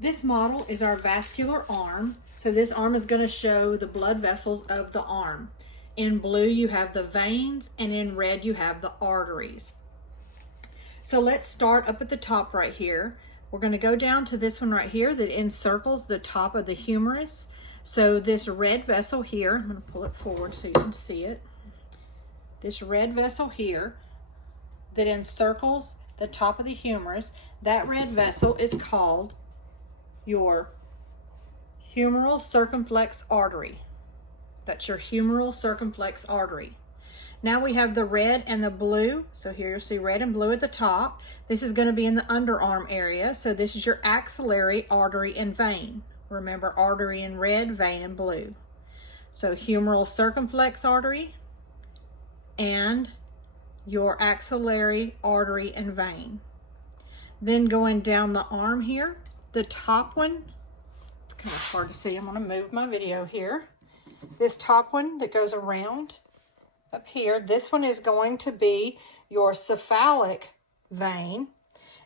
This model is our vascular arm. So this arm is going to show the blood vessels of the arm. In blue you have the veins, and in red you have the arteries. So let's start up at the top right here. We're going to go down to this one right here that encircles the top of the humerus. So this red vessel here, I'm going to pull it forward so you can see it. This red vessel here that encircles the top of the humerus, that red vessel is called your humeral circumflex artery. That's your humeral circumflex artery. Now we have the red and the blue. So here you'll see red and blue at the top. This is going to be in the underarm area. So this is your axillary artery and vein. Remember, artery in red, vein in blue. So humeral circumflex artery and your axillary artery and vein. Then going down the arm here, the top one, it's kind of hard to see. I'm going to move my video here. This top one that goes around up here, this one is going to be your cephalic vein.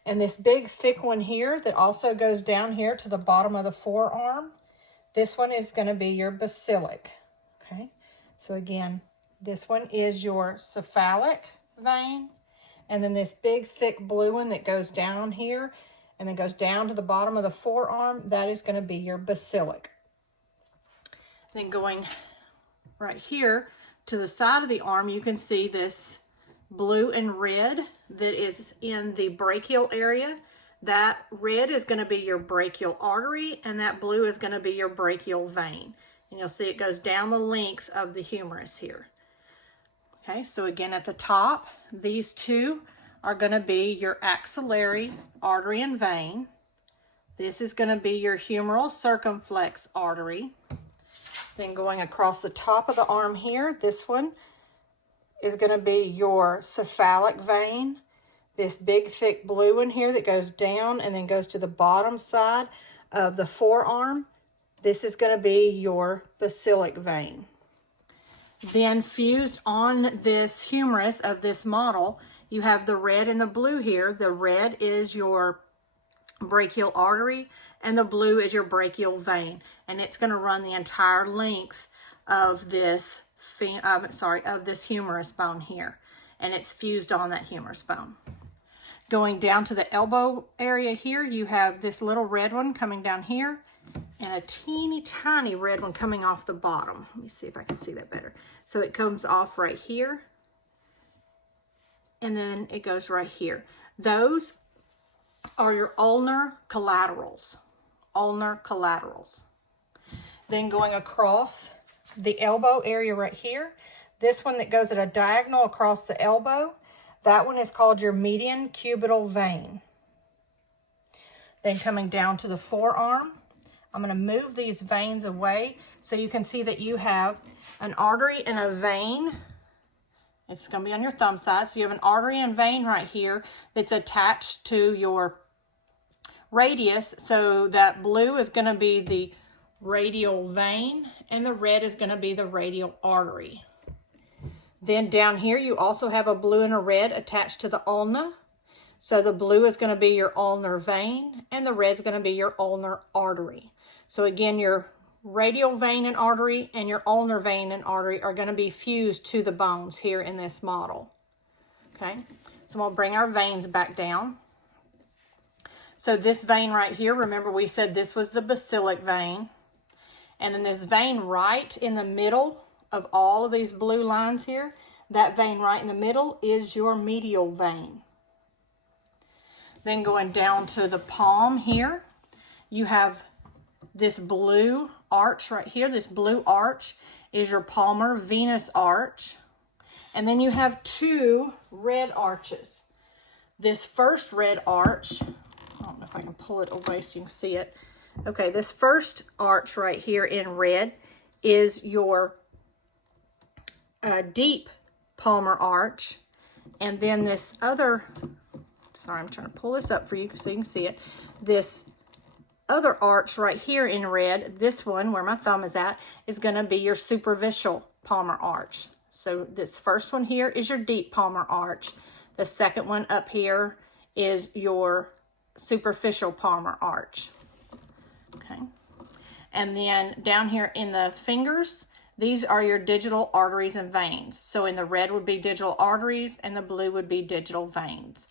And this big thick one here that also goes down here to the bottom of the forearm, this one is going to be your basilic. Okay, so again, this one is your cephalic vein. And then this big thick blue one that goes down here and then goes down to the bottom of the forearm, that is going to be your basilic. Then going right here to the side of the arm, you can see this blue and red that is in the brachial area. That red is going to be your brachial artery, and that blue is going to be your brachial vein. And you'll see it goes down the length of the humerus here. Okay, so again at the top, these two are going to be your axillary artery and vein. This is going to be your humeral circumflex artery. Then going across the top of the arm here, this one is going to be your cephalic vein. This big thick blue one here that goes down and then goes to the bottom side of the forearm, this is going to be your basilic vein. Then fused on this humerus of this model, you have the red and the blue here. The red is your brachial artery and the blue is your brachial vein. And it's going to run the entire length of this, of this humerus bone here. And it's fused on that humerus bone. Going down to the elbow area here, you have this little red one coming down here and a teeny tiny red one coming off the bottom. Let me see if I can see that better. So it comes off right here and then it goes right here. Those are your ulnar collaterals. Ulnar collaterals. Then going across the elbow area right here, this one that goes at a diagonal across the elbow, that one is called your median cubital vein. Then coming down to the forearm, I'm going to move these veins away so you can see that you have an artery and a vein. It's going to be on your thumb side. So you have an artery and vein right here that's attached to your radius. So that blue is going to be the radial vein and the red is going to be the radial artery. Then down here you also have a blue and a red attached to the ulna. So the blue is going to be your ulnar vein and the red is going to be your ulnar artery. So again, your radial vein and artery and your ulnar vein and artery are going to be fused to the bones here in this model. Okay, so we'll bring our veins back down. So this vein right here, remember we said this was the basilic vein. And then this vein right in the middle of all of these blue lines here, that vein right in the middle is your medial vein. Then going down to the palm here, you have this blue arch right here. This blue arch is your palmar venous arch. And then you have two red arches. This first red arch, I don't know if I can pull it away so you can see it. Okay, this first arch right here in red is your deep palmar arch. And then this other, sorry, I'm trying to pull this up for you so you can see it. This other arch right here in red, this one where my thumb is at, is going to be your superficial palmar arch. So this first one here is your deep palmar arch. The second one up here is your superficial palmar arch. okay? And then down here in the fingers, these are your digital arteries and veins. So in the red would be digital arteries and the blue would be digital veins.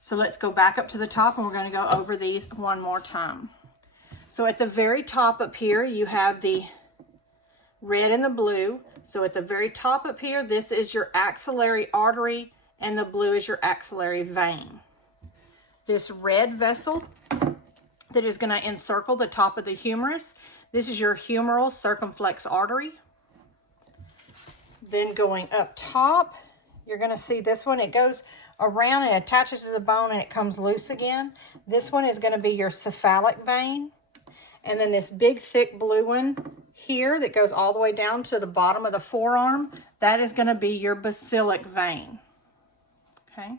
So let's go back up to the top and we're going to go over these one more time. So at the very top up here, you have the red and the blue. So at the very top up here, this is your axillary artery and the blue is your axillary vein. This red vessel that is going to encircle the top of the humerus, this is your humeral circumflex artery. Then going up top, you're going to see this one. It goes around and attaches to the bone and it comes loose again. This one is going to be your cephalic vein. And then this big thick blue one here that goes all the way down to the bottom of the forearm, that is going to be your basilic vein. Okay.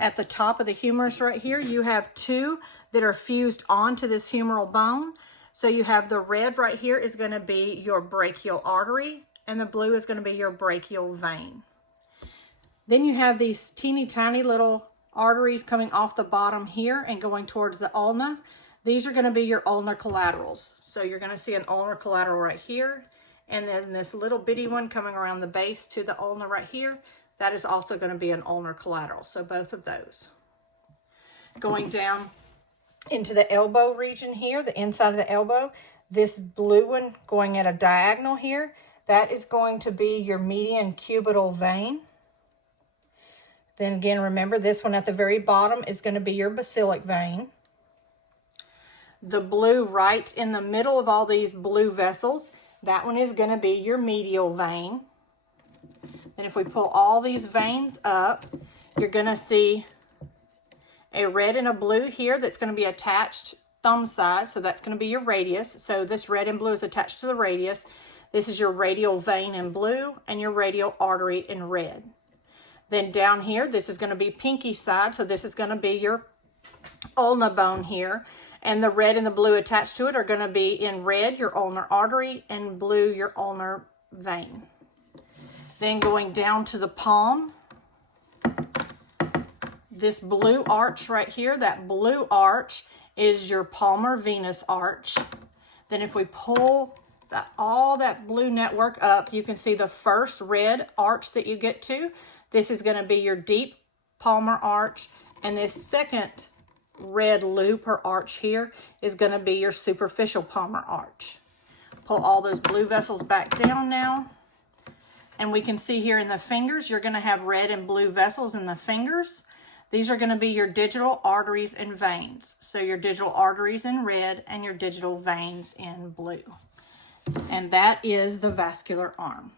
At the top of the humerus right here, you have two that are fused onto this humeral bone. So you have the red right here is going to be your brachial artery and the blue is going to be your brachial vein. Then you have these teeny tiny little arteries coming off the bottom here and going towards the ulna. These are going to be your ulnar collaterals. So you're going to see an ulnar collateral right here. And then this little bitty one coming around the base to the ulna right here. That is also going to be an ulnar collateral. So both of those. Going down into the elbow region here, the inside of the elbow, this blue one going at a diagonal here, that is going to be your median cubital vein. Then again, remember this one at the very bottom is going to be your basilic vein. The blue right in the middle of all these blue vessels, that one is going to be your medial vein. And if we pull all these veins up, you're going to see a red and a blue here that's going to be attached thumb side. So that's going to be your radius. So this red and blue is attached to the radius. This is your radial vein in blue and your radial artery in red. Then down here, this is going to be pinky side. So this is going to be your ulna bone here. And the red and the blue attached to it are going to be in red, your ulnar artery, and blue, your ulnar vein. Then going down to the palm, this blue arch right here, that blue arch is your palmar venous arch. Then if we pull all that blue network up, you can see the first red arch that you get to. This is going to be your deep palmar arch, and this second red loop or arch here is going to be your superficial palmar arch. Pull all those blue vessels back down now. And we can see here in the fingers, you're going to have red and blue vessels in the fingers. These are going to be your digital arteries and veins. So your digital arteries in red and your digital veins in blue. And that is the vascular arm.